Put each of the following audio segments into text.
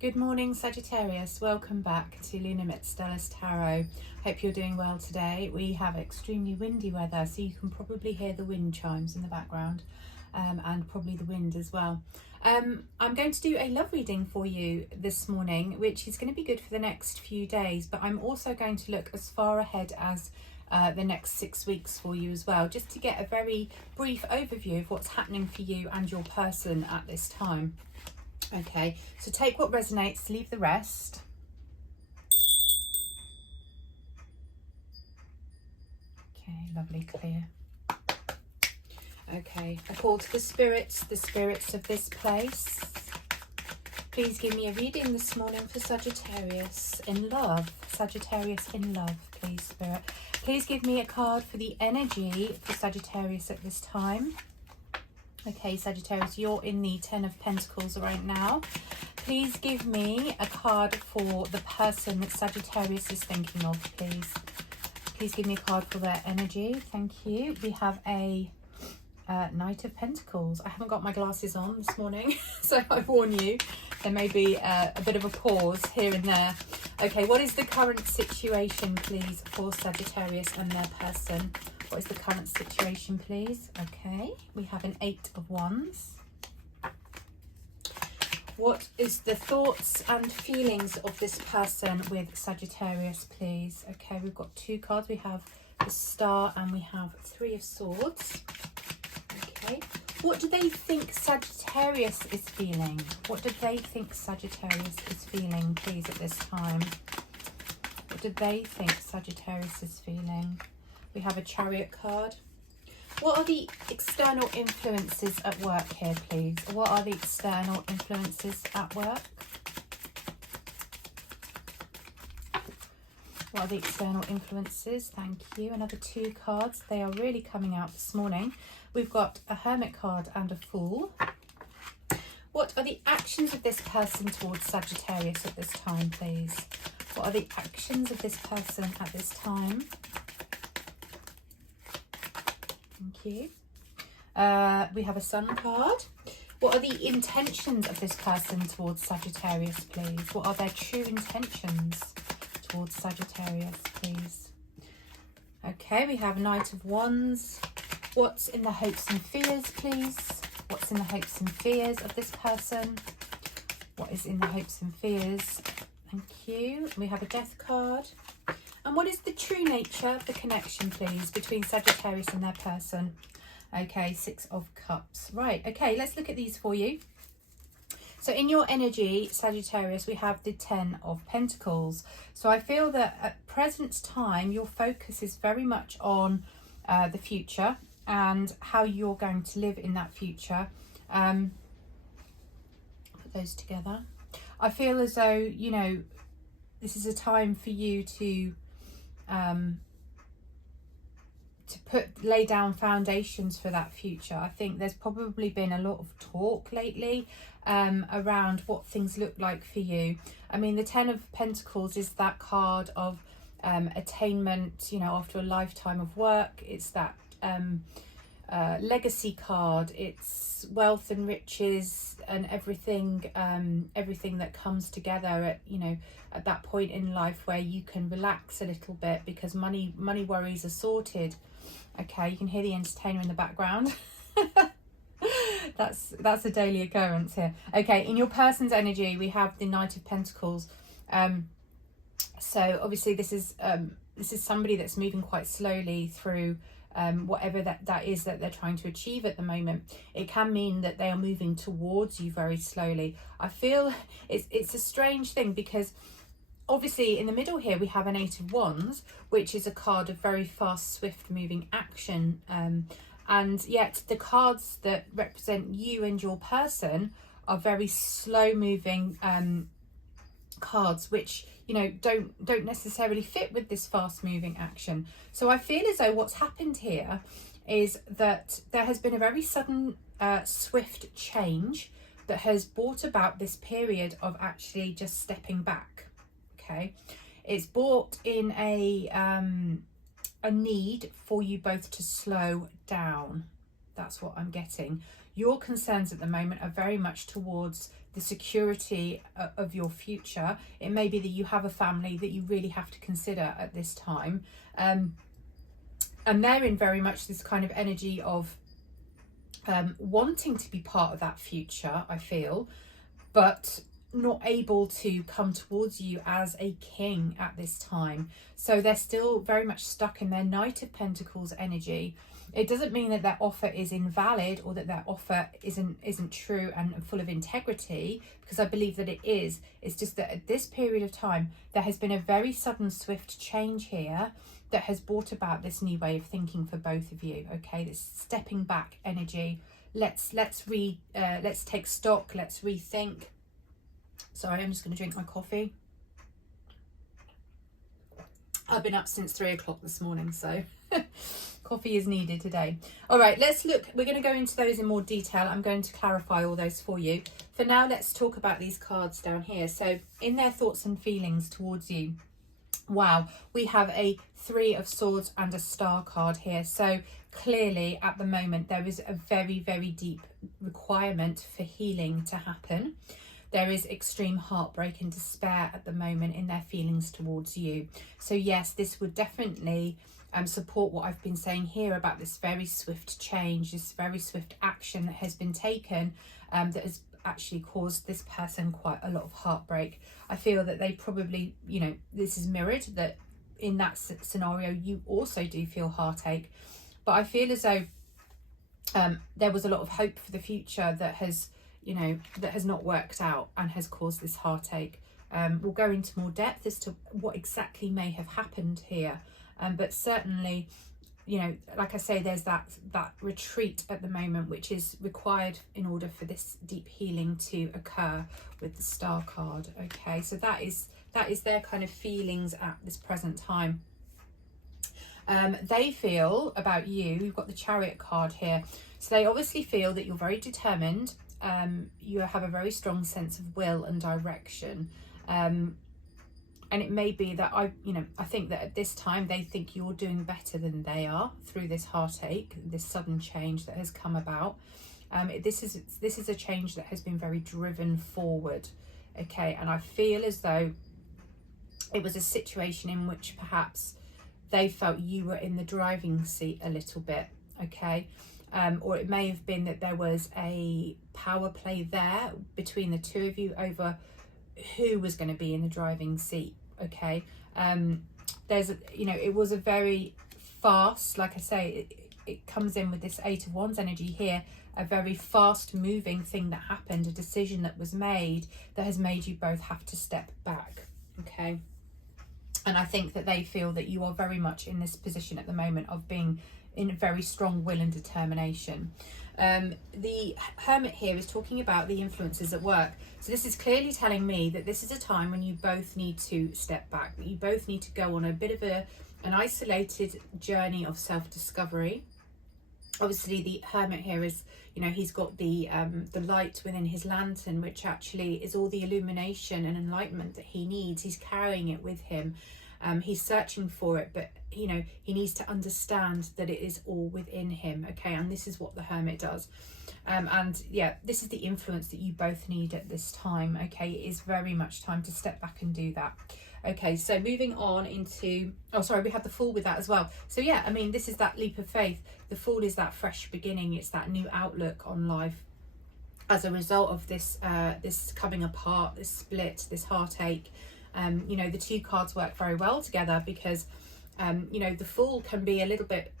Good morning, Sagittarius. Welcome back to Lunar Stellar's Tarot. Hope you're doing well today. We have extremely windy weather, so you can probably hear the wind chimes in the background and probably the wind as well. I'm going to do a love reading for you this morning, which is going to be good for the next few days, but I'm also going to look as far ahead as the next 6 weeks for you as well, just to get a very brief overview of what's happening for you and your person at this time. Okay, so take what resonates, leave the rest. Okay, lovely, clear. Okay, I call to the spirits of this place. Please give me a reading this morning for Sagittarius in love. Sagittarius in love, please, Spirit. Please give me a card for the energy for Sagittarius at this time. Okay, Sagittarius, you're in the Ten of Pentacles right now. Please give me a card for the person that Sagittarius is thinking of, please. Please give me a card for their energy. Thank you. We have a Knight of Pentacles. I haven't got my glasses on this morning, so I warn you, there may be a bit of a pause here and there. Okay, what is the current situation, please, for Sagittarius and their person? What is the current situation, please? Okay, we have an Eight of Wands. What is the thoughts and feelings of this person with Sagittarius, please? Okay, we've got two cards. We have the Star and we have Three of Swords. Okay, what do they think Sagittarius is feeling? What do they think Sagittarius is feeling, please, at this time? What do they think Sagittarius is feeling? We have a Chariot card. What are the external influences at work here, please? What are the external influences at work? What are the external influences? Thank you. Another two cards. They are really coming out this morning. We've got a Hermit card and a Fool. What are the actions of this person towards Sagittarius at this time, please? What are the actions of this person at this time? Thank you. We have a Sun card. What are the intentions of this person towards Sagittarius, please? What are their true intentions towards Sagittarius, please? Okay, we have Knight of Wands. What's in the hopes and fears, please? What's in the hopes and fears of this person? What is in the hopes and fears? Thank you. We have a Death card. And what is the true nature of the connection, please, between Sagittarius and their person? Okay, Six of Cups. Right, okay, let's look at these for you. So in your energy, Sagittarius, we have the Ten of Pentacles. So I feel that at present time, your focus is very much on the future and how you're going to live in that future. Put those together. I feel as though, you know, this is a time for you to lay down foundations for that future. I think there's probably been a lot of talk lately around what things look like for you. I mean, the Ten of Pentacles is that card of attainment, you know, after a lifetime of work. It's that legacy card. It's wealth and riches and everything that comes together at, you know, at that point in life where you can relax a little bit because money worries are sorted. Okay, you can hear the entertainer in the background. that's a daily occurrence here. Okay, in your person's energy, we have the Knight of Pentacles. So obviously this is somebody that's moving quite slowly through whatever that is that they're trying to achieve at the moment. It can mean that they are moving towards you very slowly. I feel it's a strange thing because obviously in the middle here we have an Eight of Wands, which is a card of very fast, swift moving action, and yet the cards that represent you and your person are very slow moving cards, which, you know, don't necessarily fit with this fast moving action. So I feel as though what's happened here is that there has been a very sudden swift change that has brought about this period of actually just stepping back. Okay, it's brought in a need for you both to slow down. That's what I'm getting. your concerns at the moment are very much towards the security of your future. It may be that you have a family that you really have to consider at this time. And they're in very much this kind of energy of wanting to be part of that future, I feel, but not able to come towards you as a king at this time. So they're still very much stuck in their Knight of Pentacles energy. It doesn't mean that their offer is invalid or that their offer isn't true and full of integrity, because I believe that it is. It's just that at this period of time, there has been a very sudden, swift change here that has brought about this new way of thinking for both of you. Okay, this stepping back energy. Let's take stock. Let's rethink. Sorry, I'm just going to drink my coffee. I've been up since 3 o'clock this morning, so coffee is needed today. All right, let's look. We're going to go into those in more detail. I'm going to clarify all those for you. For now, let's talk about these cards down here. So in their thoughts and feelings towards you. Wow, we have a 3 of Swords and a Star card here. So clearly at the moment, there is a very, very deep requirement for healing to happen. There is extreme heartbreak and despair at the moment in their feelings towards you. So yes, this would definitely support what I've been saying here about this very swift change, this very swift action that has been taken, that has actually caused this person quite a lot of heartbreak. I feel that they probably, you know, this is mirrored, that in that scenario you also do feel heartache. But I feel as though there was a lot of hope for the future that has, you know, that has not worked out and has caused this heartache. We'll go into more depth as to what exactly may have happened here. But certainly, you know, like I say, there's that retreat at the moment, which is required in order for this deep healing to occur with the Star card. Okay, so that is their kind of feelings at this present time. They feel about you, we've got the Chariot card here. So they obviously feel that you're very determined. You have a very strong sense of will and direction. And it may be that I think that at this time they think you're doing better than they are through this heartache, this sudden change that has come about. This is a change that has been very driven forward. Okay, and I feel as though it was a situation in which perhaps they felt you were in the driving seat a little bit. Okay. Or it may have been that there was a power play there between the two of you over who was going to be in the driving seat. Okay, it was a very fast, like I say, it comes in with this 8 of Wands energy here, a very fast moving thing that happened, a decision that was made that has made you both have to step back. Okay, and I think that they feel that you are very much in this position at the moment of being in very strong will and determination. The Hermit here is talking about the influences at work. So this is clearly telling me that this is a time when you both need to step back, that you both need to go on a bit of an isolated journey of self-discovery. Obviously the Hermit here is, you know, he's got the light within his lantern, which actually is all the illumination and enlightenment that he needs. He's carrying it with him. He's searching for it, but you know, he needs to understand that it is all within him. Okay, and this is what the Hermit does. And yeah, this is the influence that you both need at this time. Okay, it is very much time to step back and do that. Okay, so moving on into, oh sorry, we had the Fool with that as well. So yeah, I mean, this is that leap of faith. The Fool is that fresh beginning. It's that new outlook on life as a result of this this coming apart, this split, this heartache. You know, the two cards work very well together because you know, the Fool can be a little bit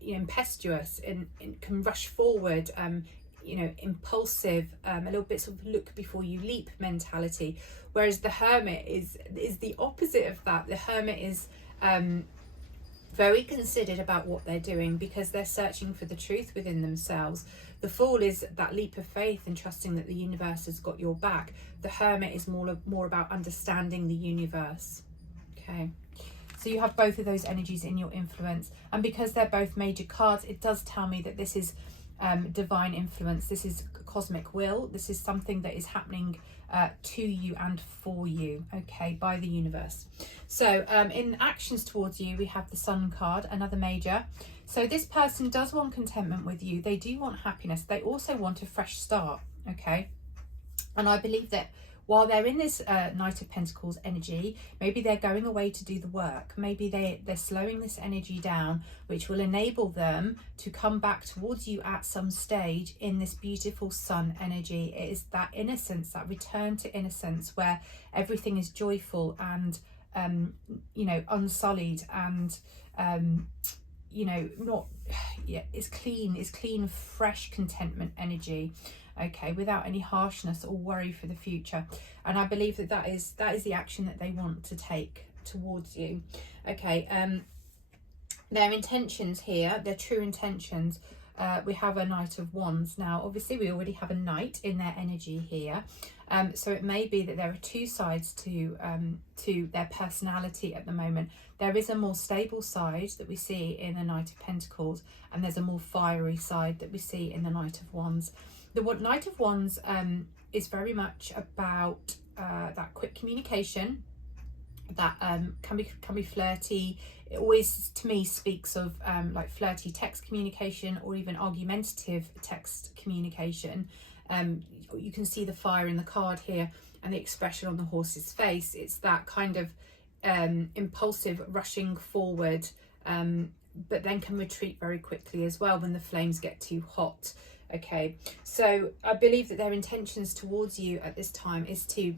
impetuous and can rush forward, you know, impulsive, a little bit sort of look before you leap mentality, whereas the Hermit is the opposite of that. The Hermit is very considered about what they're doing because they're searching for the truth within themselves. The Fool is that leap of faith and trusting that the universe has got your back. The Hermit is more about understanding the universe. Okay, so you have both of those energies in your influence, and because they're both major cards, it does tell me that this is divine influence. This is cosmic will. This is something that is happening to you and for you, okay, by the universe. So in actions towards you, we have the Sun card, another major. So this person does want contentment with you. They do want happiness. They also want a fresh start, okay? And I believe that while they're in this Knight of Pentacles energy, maybe they're going away to do the work. Maybe they're slowing this energy down, which will enable them to come back towards you at some stage in this beautiful Sun energy. It is that innocence, that return to innocence, where everything is joyful and, you know, unsullied and, you know, not, yeah, it's clean, fresh contentment energy. Okay, without any harshness or worry for the future. And I believe that that is the action that they want to take towards you. Okay, their intentions here, their true intentions, we have a Knight of Wands. Now, obviously, we already have a Knight in their energy here. So it may be that there are two sides to their personality at the moment. There is a more stable side that we see in the Knight of Pentacles, and there's a more fiery side that we see in the Knight of Wands. The Knight of Wands is very much about that quick communication, that can be flirty. It always, to me, speaks of like flirty text communication or even argumentative text communication. You can see the fire in the card here and the expression on the horse's face. It's that kind of impulsive rushing forward, but then can retreat very quickly as well when the flames get too hot. Okay, so I believe that their intentions towards you at this time is to,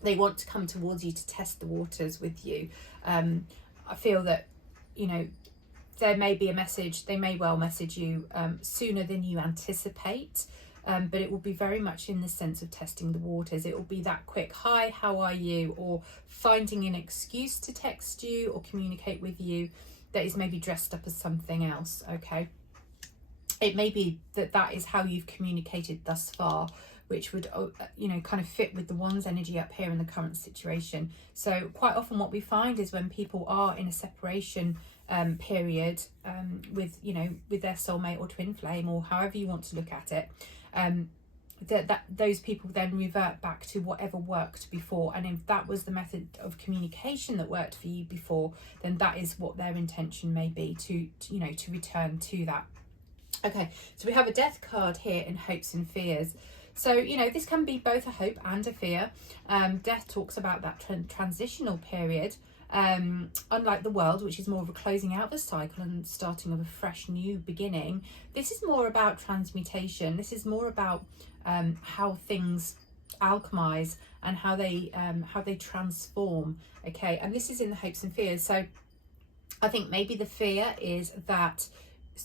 they want to come towards you to test the waters with you. I feel that, you know, there may be a message, they may well message you sooner than you anticipate, but it will be very much in the sense of testing the waters. It will be that quick, hi, how are you? Or finding an excuse to text you or communicate with you that is maybe dressed up as something else, okay? It may be that that is how you've communicated thus far, which would, you know, kind of fit with the Wands energy up here in the current situation. So quite often what we find is when people are in a separation period with, you know, with their soulmate or twin flame, or however you want to look at it, that those people then revert back to whatever worked before. And if that was the method of communication that worked for you before, then that is what their intention may be, to you know, to return to that. Okay, so we have a Death card here in Hopes and Fears. So, you know, this can be both a hope and a fear. Death talks about that transitional period. Unlike the World, which is more of a closing out the cycle and starting of a fresh new beginning, this is more about transmutation. This is more about how things alchemize and how they transform. Okay, and this is in the Hopes and Fears. So I think maybe the fear is that,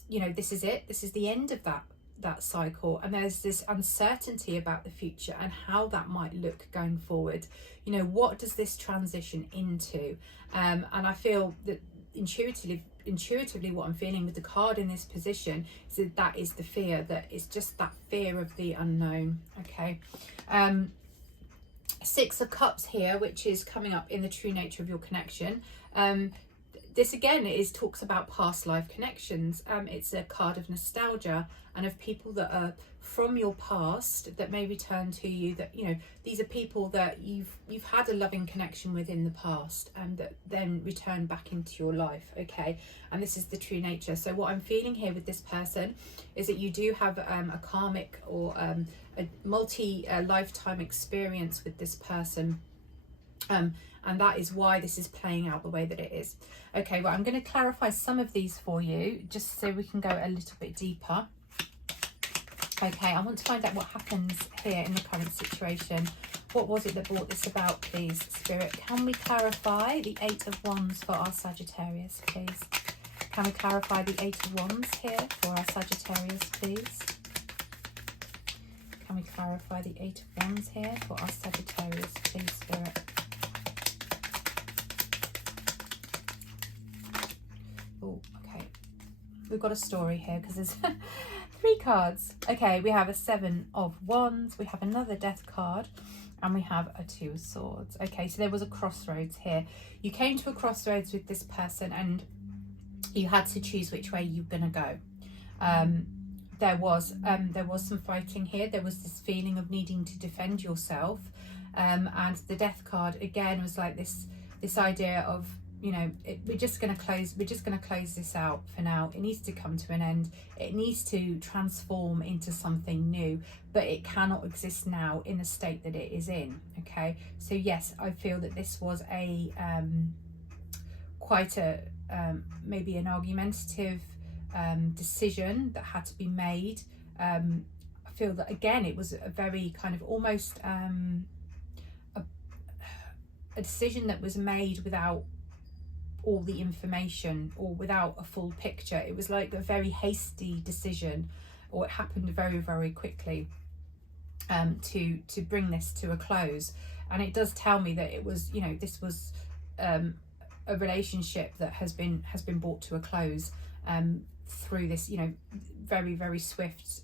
you know, this is it, this is the end of that cycle, and there's this uncertainty about the future and how that might look going forward. You know, what does this transition into? And I feel that intuitively what I'm feeling with the card in this position is that is the fear, that it's just that fear of the unknown. Okay, Six of Cups here, which is coming up in the true nature of your connection. This again talks about past life connections. It's a card of nostalgia and of people that are from your past that may return to you, that, you know, these are people that you've had a loving connection with in the past and that then return back into your life. Okay, and this is the true nature. So what I'm feeling here with this person is that you do have a karmic or a multi-lifetime experience with this person. And that is why this is playing out the way that it is. Okay, well, I'm going to clarify some of these for you, just so we can go a little bit deeper. Okay, I want to find out what happens here in the current situation. What was it that brought this about, please, Spirit? Can we clarify the Eight of Wands for our Sagittarius, please? Can we clarify the Eight of Wands here for our Sagittarius, please? Can we clarify the Eight of Wands here for our Sagittarius, please, Spirit? Oh, okay. We've got a story here because there's 3 cards. Okay, we have a Seven of Wands, we have another Death card, and we have a Two of Swords. Okay, so there was a crossroads here. You came to a crossroads with this person and you had to choose which way you're going to go. there was some fighting here. There was this feeling of needing to defend yourself, and the Death card again was like this idea of, you know, we're just going to close this out for now. It needs to come to an end. It needs to transform into something new, but it cannot exist now in the state that it is in. Okay, so yes, I feel that this was a quite a maybe an argumentative decision that had to be made. I feel that again it was a very kind of almost a decision that was made without all the information or without a full picture. It was like a very hasty decision, or it happened very, very quickly to bring this to a close. And it does tell me that it was, you know, this was a relationship that has been brought to a close through this, you know, very, very swift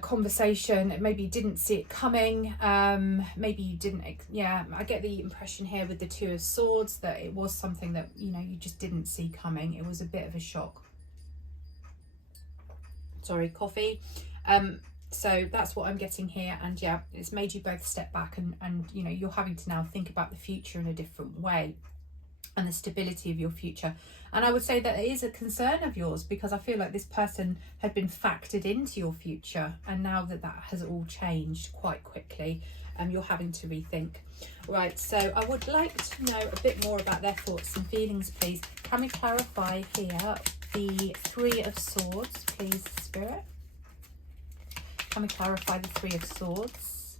conversation. Maybe you didn't see it coming, maybe you didn't, yeah, I get the impression here with the Two of Swords that it was something that, you know, you just didn't see coming. It was a bit of a shock. Sorry, coffee. So that's what I'm getting here, and yeah, it's made you both step back and you know, you're having to now think about the future in a different way and the stability of your future. And I would say that it is a concern of yours, because I feel like this person had been factored into your future, and now that has all changed quite quickly, you're having to rethink. Right, so I would like to know a bit more about their thoughts and feelings, please. Can we clarify here the Three of Swords, please, Spirit? Can we clarify the Three of Swords?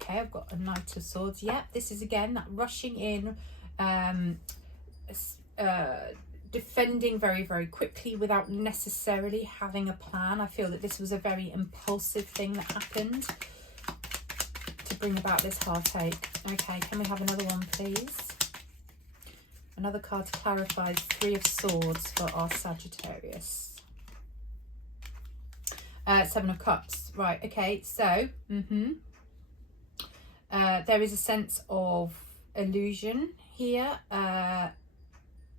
Okay, I've got a Knight of Swords. Yep, this is again that rushing in, defending very, very quickly without necessarily having a plan. I feel that this was a very impulsive thing that happened to bring about this heartache. Okay, can we have another one, please? Another card to clarify the Three of Swords for our Sagittarius. Seven of Cups. Right, okay, so there is a sense of illusion here, a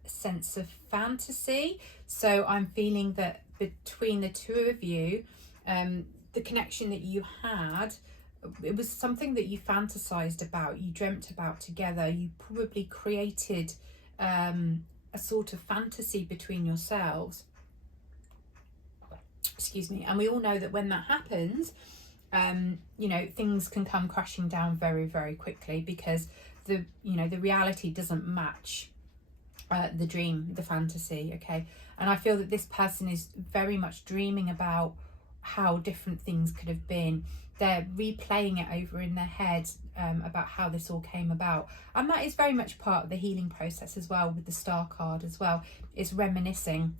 sense of fantasy. So I'm feeling that between the two of you, the connection that you had, it was something that you fantasized about, you dreamt about together. You probably created a sort of fantasy between yourselves. Excuse me. And we all know that when that happens, you know, things can come crashing down very, very quickly, because the reality doesn't match the dream, the fantasy. Okay, and I feel that this person is very much dreaming about how different things could have been. They're replaying it over in their head about how this all came about, and that is very much part of the healing process as well, with the Star card as well. It's reminiscing.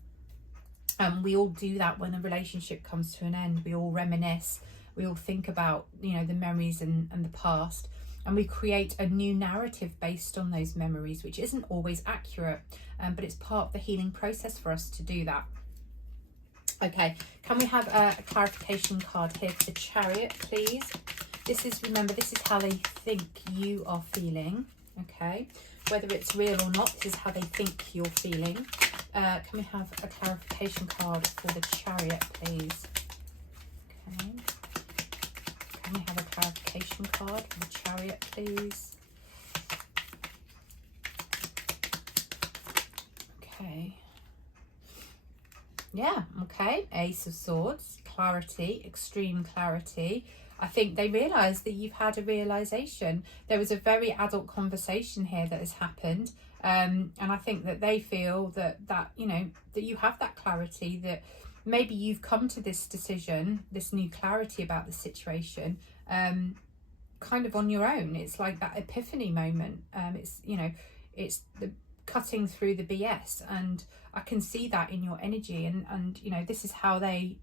We all do that when a relationship comes to an end. We all reminisce, we all think about, you know, the memories and the past, and we create a new narrative based on those memories, which isn't always accurate, but it's part of the healing process for us to do that. Okay, can we have a clarification card here for the Chariot, please? This is, remember, this is how they think you are feeling. Okay, whether it's real or not, this is how they think you're feeling. Can we have a clarification card for the Chariot, please? Okay. Can we have a clarification card for the Chariot, please? Okay. Yeah, okay. Ace of Swords, clarity, extreme clarity. I think they realise that you've had a realisation. There was a very adult conversation here that has happened. And I think that they feel that you know, that you have that clarity, that maybe you've come to this decision, this new clarity about the situation, kind of on your own. It's like that epiphany moment. It's, you know, it's the cutting through the BS, and I can see that in your energy, and you know, this is how they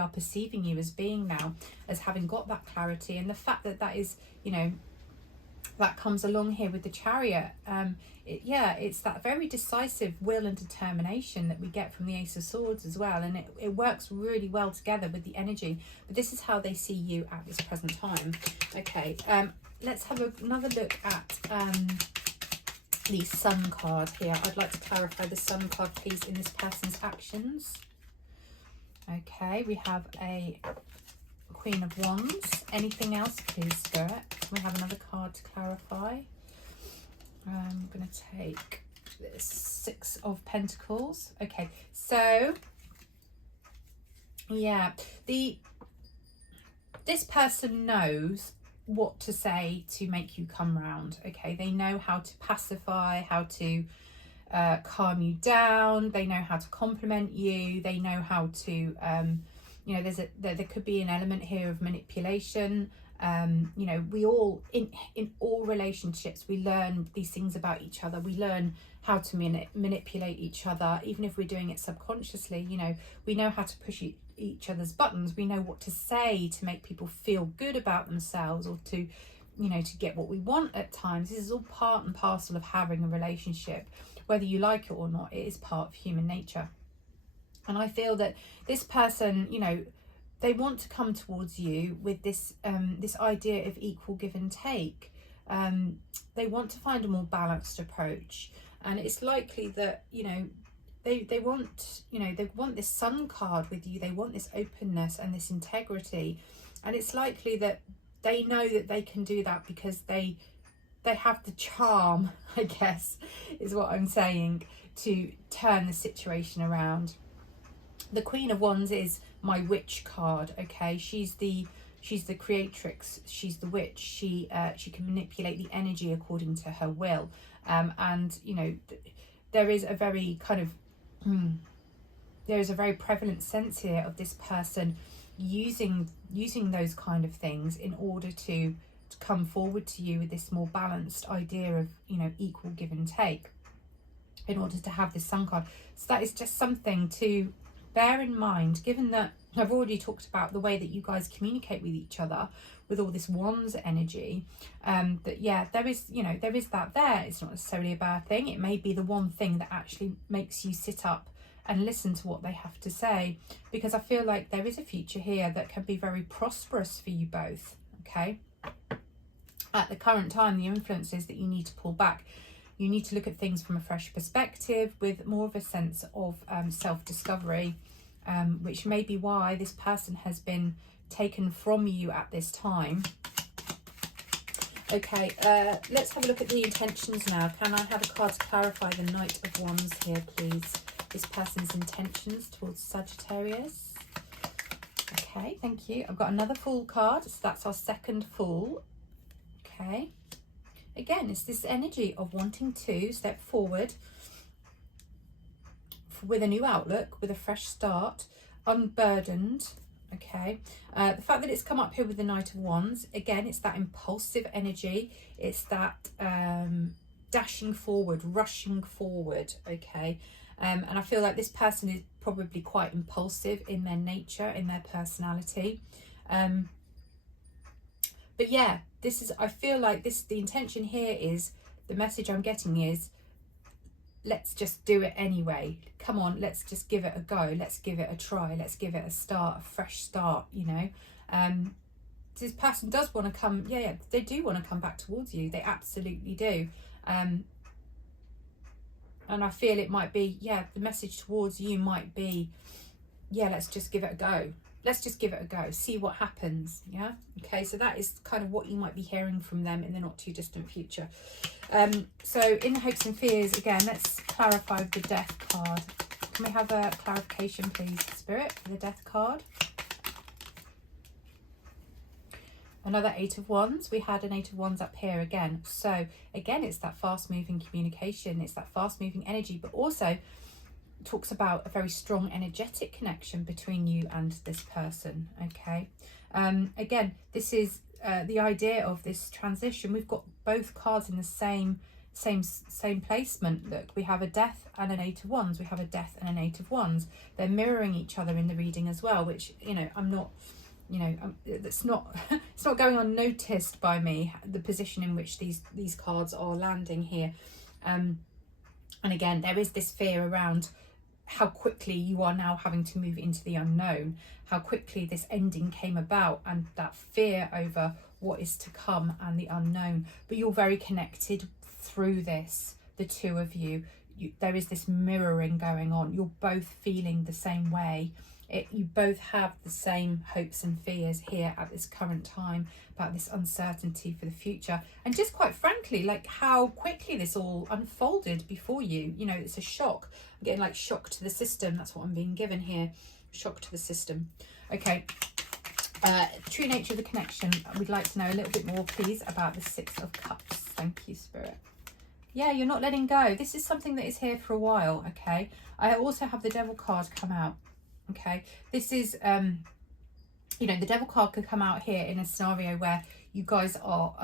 are perceiving you as being now, as having got that clarity. And the fact that that is, you know, that comes along here with the Chariot, it's that very decisive will and determination that we get from the Ace of Swords as well, and it works really well together with the energy. But this is how they see you at this present time. Okay, let's have another look at the Sun card here. I'd like to clarify the Sun card, please, in this person's actions. Okay, we have a Queen of Wands. Anything else, please, Spirit? We have another card to clarify. I'm going to take this Six of Pentacles. Okay, so yeah, this person knows what to say to make you come round. Okay, they know how to pacify, how to calm you down. They know how to compliment you. They know how to you know, there could be an element here of manipulation. You know, we all in all relationships, we learn these things about each other. We learn how to manipulate each other, even if we're doing it subconsciously. You know, we know how to push each other's buttons. We know what to say to make people feel good about themselves, or to, you know, to get what we want at times. This is all part and parcel of having a relationship. Whether you like it or not, it is part of human nature. And I feel that this person, you know, they want to come towards you with this this idea of equal give and take. They want to find a more balanced approach, and it's likely that, you know, they want, you know, they want this Sun card with you. They want this openness and this integrity, and it's likely that they know that they can do that because they have the charm, I guess, is what I'm saying, to turn the situation around. The Queen of Wands is my witch card. Okay, she's the creatrix. She's the witch. She can manipulate the energy according to her will. And you know, there is a very kind of there is a very prevalent sense here of this person using those kind of things in order to come forward to you with this more balanced idea of, you know, equal give and take, in order to have this Sun card. So that is just something to bear in mind, given that I've already talked about the way that you guys communicate with each other with all this Wands energy. That yeah, there is, you know, there is that there. It's not necessarily a bad thing. It may be the one thing that actually makes you sit up and listen to what they have to say, because I feel like there is a future here that can be very prosperous for you both. Okay, at the current time, the influence is that you need to pull back. You need to look at things from a fresh perspective, with more of a sense of self-discovery, which may be why this person has been taken from you at this time. Okay, let's have a look at the intentions now. Can I have a card to clarify the Knight of Wands here, please? This person's intentions towards Sagittarius. Okay, thank you. I've got another Fool card, so that's our second Fool. Okay. Again, it's this energy of wanting to step forward with a new outlook, with a fresh start, unburdened. Okay, the fact that it's come up here with the Knight of Wands, again, it's that impulsive energy. It's that dashing forward, rushing forward. Okay, and I feel like this person is probably quite impulsive in their nature, in their personality. But yeah, this is, I feel like this, the intention here is, the message I'm getting is, let's just do it anyway. Come on, let's just give it a go. Let's give it a try. Let's give it a start, a fresh start, you know. This person does want to come, yeah, they do want to come back towards you. They absolutely do. And I feel it might be, yeah, the message towards you might be, yeah, let's just give it a go. Let's just give it a go, see what happens. Yeah, okay, so that is kind of what you might be hearing from them in the not too distant future. So in the hopes and fears, again, let's clarify the Death card. Can we have a clarification, please, Spirit, for the Death card? Another Eight of Wands. We had an Eight of Wands up here again. So again, it's that fast moving communication, it's that fast moving energy, but also talks about a very strong energetic connection between you and this person. Okay, again, this is the idea of this transition. We've got both cards in the same placement. Look, we have a Death and an Eight of Wands. We have a Death and an Eight of Wands. They're mirroring each other in the reading as well, which, you know, I'm not, you know, it's not it's not going unnoticed by me, the position in which these cards are landing here. And again, there is this fear around how quickly you are now having to move into the unknown, how quickly this ending came about, and that fear over what is to come and the unknown. But you're very connected through this, the two of you. There is this mirroring going on. You're both feeling the same way, You both have the same hopes and fears here at this current time about this uncertainty for the future, and just quite frankly, like how quickly this all unfolded before you. You know, it's a shock. I'm getting like shock to the system. That's what I'm being given here. Shock to the system. Okay. True nature of the connection. We'd like to know a little bit more, please, about the Six of Cups. Thank you, Spirit. Yeah, you're not letting go. This is something that is here for a while, okay? I also have the Devil card come out, okay? This is, you know, the Devil card could come out here in a scenario where you guys are,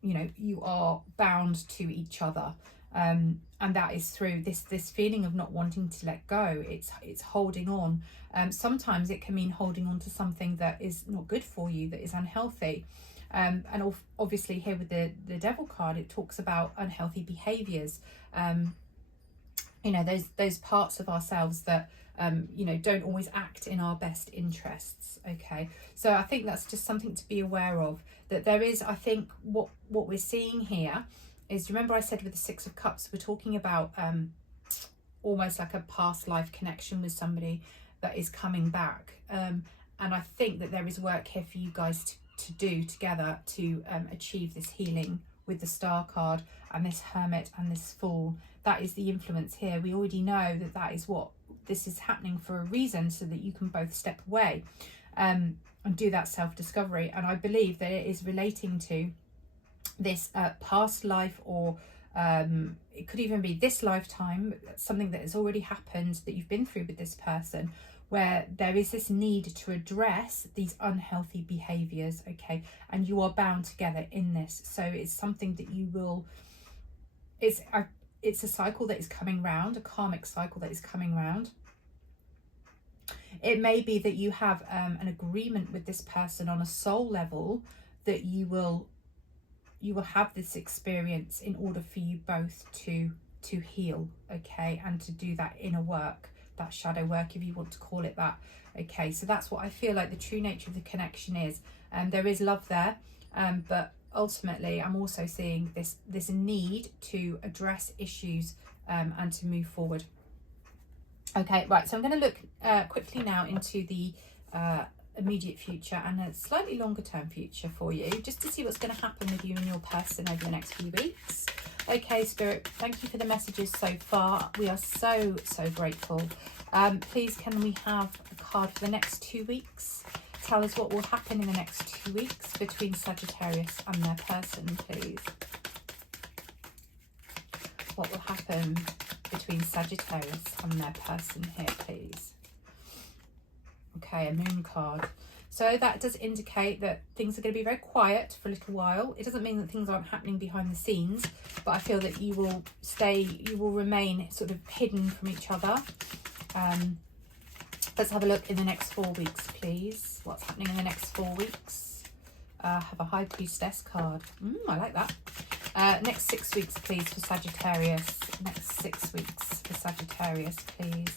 you know, you are bound to each other. And that is through this feeling of not wanting to let go. It's holding on. Sometimes it can mean holding on to something that is not good for you, that is unhealthy. And obviously here with the Devil card, it talks about unhealthy behaviors. You know, those parts of ourselves that, you know, don't always act in our best interests. Okay, so I think that's just something to be aware of, that there is, I think what we're seeing here is, remember I said with the Six of Cups, we're talking about almost like a past life connection with somebody that is coming back. And I think that there is work here for you guys to do together to achieve this healing with the Star card and this Hermit and this Fool. That is the influence here. We already know that that is what this is happening for a reason, so that you can both step away and do that self-discovery. And I believe that it is relating to this past life, or it could even be this lifetime, something that has already happened that you've been through with this person, where there is this need to address these unhealthy behaviors, okay, and you are bound together in this. So it's something that you will, it's a cycle that is coming round, a karmic cycle that is coming round. It may be that you have an agreement with this person on a soul level, that you will have this experience in order for you both to heal, okay, and to do that inner work, that shadow work, if you want to call it that. Okay, so that's what I feel like the true nature of the connection is. There is love there, but ultimately I'm also seeing this need to address issues and to move forward. Okay, right, so I'm going to look quickly now into the immediate future and a slightly longer term future for you, just to see what's going to happen with you and your person over the next few weeks. Okay, Spirit, thank you for the messages so far. We are so grateful. Please, can we have a card for the next 2 weeks? Tell us what will happen in the next 2 weeks between Sagittarius and their person, please. What will happen between Sagittarius and their person here, please? Okay, a Moon card. So that does indicate that things are going to be very quiet for a little while. It doesn't mean that things aren't happening behind the scenes, but I feel that you will remain sort of hidden from each other. Let's have a look in the next 4 weeks, please. What's happening in the next 4 weeks? Have a High Priestess card. I like that. Next 6 weeks, please, for Sagittarius. Next 6 weeks for Sagittarius, please.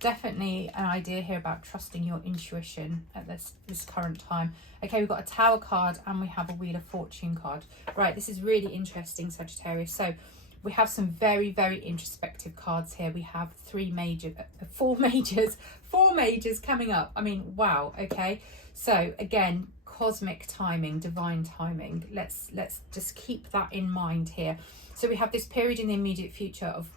Definitely an idea here about trusting your intuition at this current time. Okay, we've got a Tower card and we have a Wheel of Fortune card. Right, this is really interesting, Sagittarius. So we have some very introspective cards here. We have four majors coming up. I mean, wow. Okay, so again, cosmic timing, divine timing. Let's just keep that in mind here. So we have this period in the immediate future of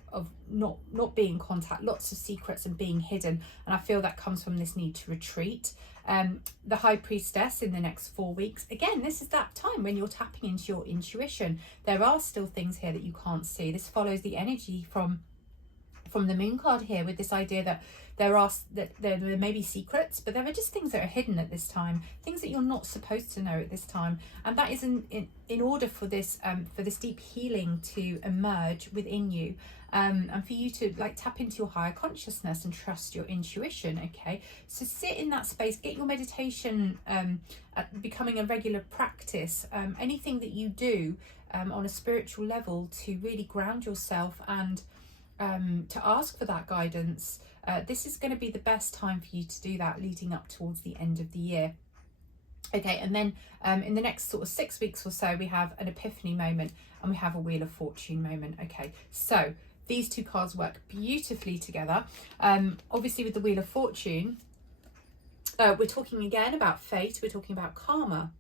not being in contact, lots of secrets and being hidden. And I feel that comes from this need to retreat. The High Priestess in the next 4 weeks. Again, this is that time when you're tapping into your intuition. There are still things here that you can't see. This follows the energy from the Moon card here, with this idea that there may be secrets, but there are just things that are hidden at this time, things that you're not supposed to know at this time. And that is in order for this deep healing to emerge within you, and for you to like tap into your higher consciousness and trust your intuition. Okay, so sit in that space, get your meditation becoming a regular practice. Anything that you do on a spiritual level to really ground yourself and to ask for that guidance. This is going to be the best time for you to do that, leading up towards the end of the year. Okay, and then in the next sort of 6 weeks or so, we have an Epiphany moment and we have a Wheel of Fortune moment. Okay, so these two cards work beautifully together. Obviously with the Wheel of Fortune, we're talking again about fate, we're talking about karma.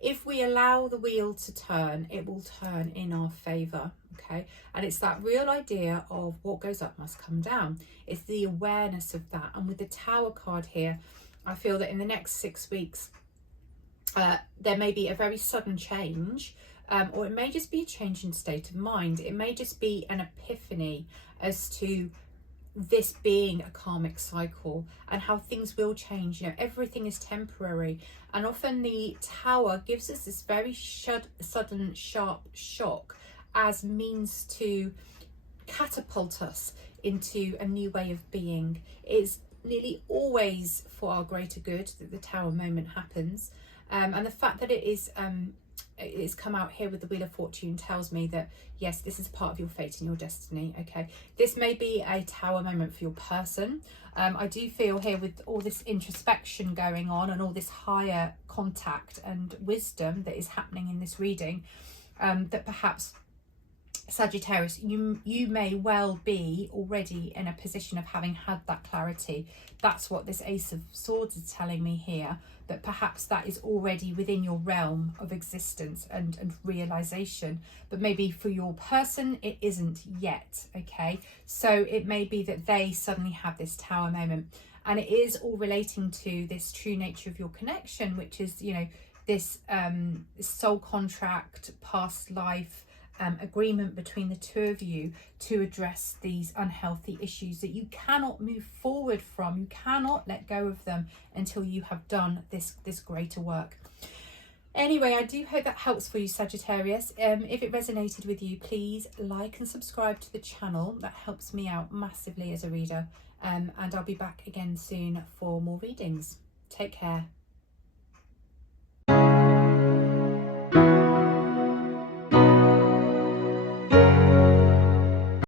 If we allow the wheel to turn, it will turn in our favour, okay? And it's that real idea of what goes up must come down. It's the awareness of that. And with the Tower card here, I feel that in the next 6 weeks, there may be a very sudden change, or it may just be a change in state of mind. It may just be an epiphany as to this being a karmic cycle and how things will change. You know, everything is temporary, and often the Tower gives us this very sudden sharp shock as means to catapult us into a new way of being. It's nearly always for our greater good that the Tower moment happens, and the fact that it's come out here with the Wheel of Fortune tells me that yes, this is part of your fate and your destiny. Okay, this may be a Tower moment for your person. I do feel here with all this introspection going on and all this higher contact and wisdom that is happening in this reading, that perhaps Sagittarius, you may well be already in a position of having had that clarity. That's what this Ace of Swords is telling me here, that perhaps that is already within your realm of existence and realization, but maybe for your person it isn't yet. Okay, so it may be that they suddenly have this Tower moment, and it is all relating to this true nature of your connection, which is, you know, this soul contract, past life agreement between the two of you to address these unhealthy issues that you cannot move forward from. You cannot let go of them until you have done this greater work. Anyway, I do hope that helps for you, Sagittarius. If it resonated with you, please like and subscribe to the channel. That helps me out massively as a reader. And I'll be back again soon for more readings. Take care.